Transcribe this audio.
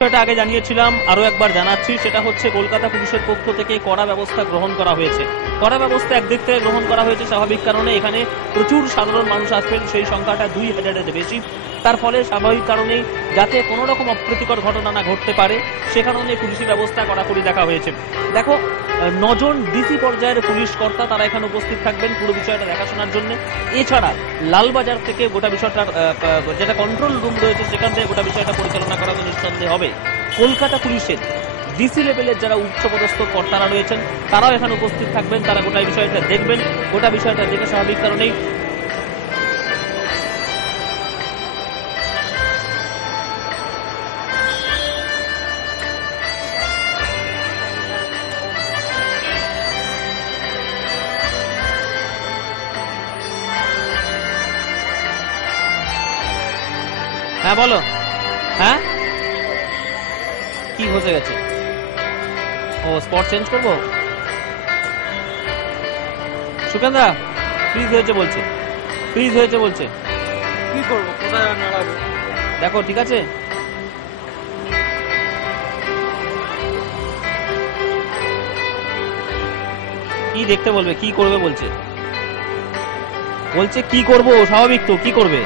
বিষয়টা আগে জানিয়েছিলাম, আরো একবার জানাচ্ছি, সেটা হচ্ছে কলকাতা পুলিশের পক্ষ থেকে কড়া ব্যবস্থা গ্রহণ করা হয়েছে। কড়া ব্যবস্থা একদিক থেকে গ্রহণ করা হয়েছে স্বাভাবিক কারণে এখানে প্রচুর সাধারণ মানুষ আসবেন, সেই সংখ্যাটা 2000-এর বেশি। তার ফলে স্বাভাবিক কারণেই যাতে কোনো রকম অপ্রীতিকর ঘটনা না ঘটতে পারে সে কারণে পুলিশি ব্যবস্থা কড়াকড়ি দেখা হয়েছে। দেখো, 9 জন ডিসি পর্যায়ের পুলিশ কর্তা তারা এখানে উপস্থিত থাকবেন পুরো বিষয়টা দেখাশোনার জন্য। এছাড়া লালবাজার থেকে গোটা বিষয়টা যেটা কন্ট্রোল রুম রয়েছে সেখান থেকে গোটা বিষয়টা পরিচালনা করা তো নিঃসন্দেহে হবে। কলকাতা পুলিশের ডিসি লেভেলের যারা উচ্চপদস্থ কর্তারা রয়েছেন তারাও এখানে উপস্থিত থাকবেন, তারা গোটা বিষয়টা দেখবেন। গোটা বিষয়টা দেখে স্বাভাবিক কারণেই হ্যাঁ বলো। হ্যাঁ কি হয়ে গেছে? ও স্পট চেঞ্জ করবো? সুকেন্দা ফ্রিজ হয়েছে বলছে, ফ্রিজ হয়েছে বলছে। কি করবো, কোথায় নাড়াবো? দেখো ঠিক আছে। কি দেখতে বলবে, কি করবে বলছে, বলছে কি করবো, স্বাভাবিক তো, কি করবে?